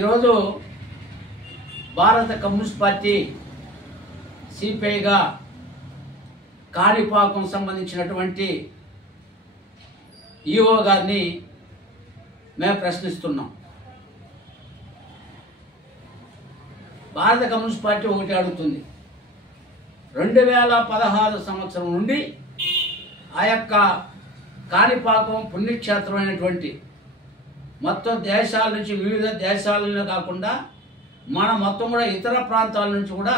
ఈరోజు భారత communist party సిపిఐగా Kanipakam సంబంధించినటువంటి ఈఓ గారిని మేము ప్రశ్నిస్తున్నాం. భారత కమ్యూనిస్ట్ పార్టీ ఒకటి అడుగుతుంది, 2016 సంవత్సరం నుండి ఆ యొక్క కాణిపాకం పుణ్యక్షేత్రమైనటువంటి మొత్తం దేశాల నుంచి, వివిధ దేశాలలో కాకుండా మన మొత్తం కూడా ఇతర ప్రాంతాల నుంచి కూడా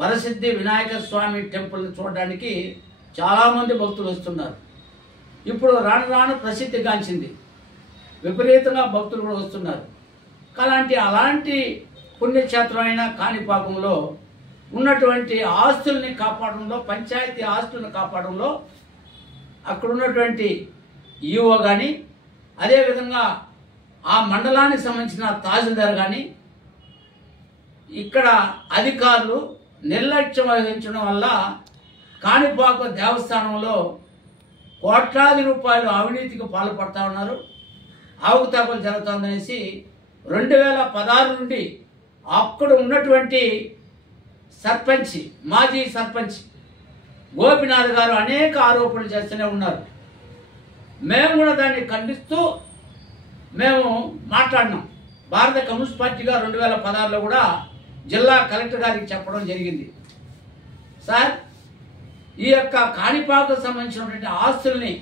వరసిద్ధి వినాయక స్వామి టెంపుల్ని చూడడానికి చాలామంది భక్తులు వస్తున్నారు. ఇప్పుడు రాను రాను ప్రసిద్ధిగాంచింది, విపరీతంగా భక్తులు కూడా వస్తున్నారు. అలాంటి పుణ్యక్షేత్రమైన కాణిపాకంలో ఉన్నటువంటి ఆస్తుల్ని కాపాడంలో, పంచాయతీ ఆస్తులను కాపాడంలో అక్కడ ఉన్నటువంటి ఈఓ కానీ, అదేవిధంగా ఆ మండలానికి సంబంధించిన తహసీల్దార్ కానీ, ఇక్కడ అధికారులు నిర్లక్ష్యం వహించడం వల్ల కాణిపాక దేవస్థానంలో కోట్లాది రూపాయలు అవినీతికి పాల్పడతా ఉన్నారు, అవకతవకలు జరుగుతుందనేసి 2016 నుండి అక్కడ ఉన్నటువంటి సర్పంచ్, మాజీ సర్పంచ్ గోపినాథ్ గారు అనేక ఆరోపణలు చేస్తూనే ఉన్నారు. మేము కూడా దాన్ని ఖండిస్తూ మేము మాట్లాడినాం. భారత కమ్యూనిస్ట్ పార్టీగా 2016లో కూడా జిల్లా కలెక్టర్ గారికి చెప్పడం జరిగింది, సార్ ఈ యొక్క కాణిపాకకు సంబంధించినటువంటి ఆస్తుల్ని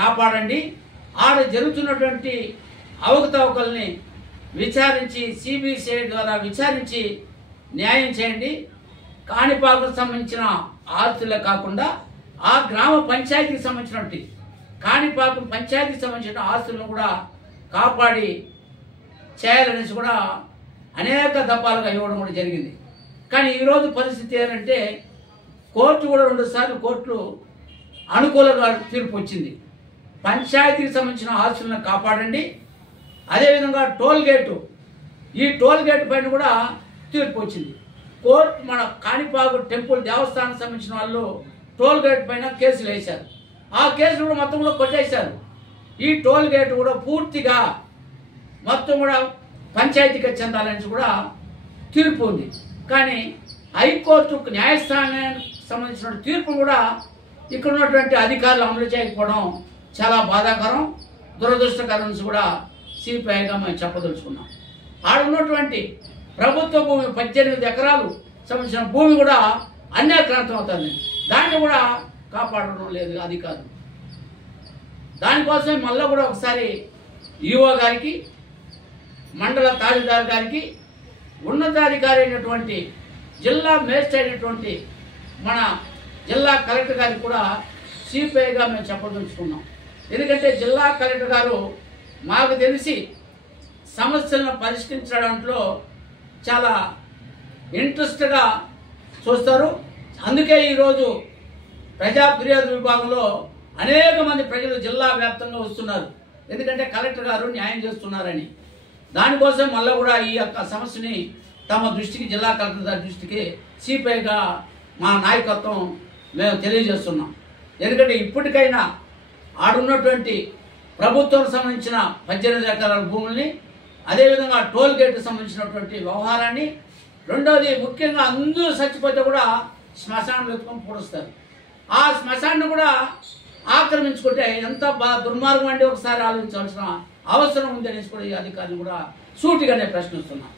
కాపాడండి, ఆడ జరుగుతున్నటువంటి అవకతవకల్ని విచారించి సిబిసిఐ ద్వారా విచారించి న్యాయం చేయండి. కాణిపాకకు సంబంధించిన ఆస్తులే కాకుండా ఆ గ్రామ పంచాయతీకి సంబంధించినటువంటి కాణిపాకం పంచాయతీకి సంబంధించిన ఆస్తులను కూడా కాపాడి చేయాలనేసి కూడా అనేక దఫాలుగా ఇవ్వడం కూడా జరిగింది. కానీ ఈరోజు పరిస్థితి ఏంటంటే కోర్టు కూడా 2 సార్లు కోర్టులు అనుకూలంగా తీర్పు వచ్చింది. పంచాయతీకి సంబంధించిన ఆస్తులను కాపాడండి, అదేవిధంగా టోల్ గేటు, ఈ టోల్ గేట్ పైన కూడా తీర్పు వచ్చింది. కోర్టు మన కాణిపాక టెంపుల్ దేవస్థానానికి సంబంధించిన వాళ్ళు టోల్ గేట్ పైన కేసులు వేశారు. ఆ కేసులు కూడా మొత్తం కూడా కొట్టేశారు. ఈ టోల్ గేట్ కూడా పూర్తిగా మొత్తం కూడా పంచాయతీకి చెందాలని కూడా తీర్పు ఉంది. కానీ హైకోర్టు న్యాయస్థానానికి సంబంధించిన తీర్పు కూడా ఇక్కడ ఉన్నటువంటి అధికారులు అమలు చేయకపోవడం చాలా బాధాకరం, దురదృష్టకరం నుంచి కూడా సిపిఐగా మేము చెప్పదలుచుకున్నాం. ఆడ ఉన్నటువంటి ప్రభుత్వ భూమి 18 ఎకరాలు సంబంధించిన భూమి కూడా అన్యాక్రాంతం అవుతుంది. దాన్ని కూడా కాపాడడం లేదు అధికారులు. దానికోసం మళ్ళీ కూడా ఒకసారి ఈఓ గారికి, మండల తహసీల్దార్ గారికి, ఉన్నతాధికారి అయినటువంటి జిల్లా మేజిస్ట్రేట్ అయినటువంటి మన జిల్లా కలెక్టర్ గారికి కూడా సిపిఐగా మేము చెప్పదలుచుకున్నాం. ఎందుకంటే జిల్లా కలెక్టర్ గారు మాకు తెలిసి సమస్యలను పరిష్కరించడంలో చాలా ఇంట్రెస్ట్గా చూస్తారు. అందుకే ఈరోజు ప్రజా ఫిర్యాదు విభాగంలో అనేక మంది ప్రజలు జిల్లా వ్యాప్తంగా వస్తున్నారు, ఎందుకంటే కలెక్టర్ గారు న్యాయం చేస్తున్నారని. దానికోసం మళ్ళీ కూడా ఈ యొక్క సమస్యని తమ దృష్టికి, జిల్లా కలెక్టర్ గారి దృష్టికి సిపిఐగా మా నాయకత్వం మేము తెలియజేస్తున్నాం. ఎందుకంటే ఇప్పటికైనా ఆడున్నటువంటి ప్రభుత్వం సంబంధించిన 18 ఎకరాల భూముల్ని, అదేవిధంగా టోల్ గేట్ సంబంధించినటువంటి వ్యవహారాన్ని, రెండవది ముఖ్యంగా అందరూ చచ్చిపోతే కూడా శ్మశానం వెతుకొని పూడుస్తారు. ఆ శ్మశాన్ని కూడా ఆక్రమించుకుంటే ఎంత దుర్మార్గం అంటే ఒకసారి ఆలోచించాల్సిన అవసరం ఉంది అనేసి కూడా ఈ అధికారులు కూడా సూటిగానే ప్రశ్నిస్తున్నాం.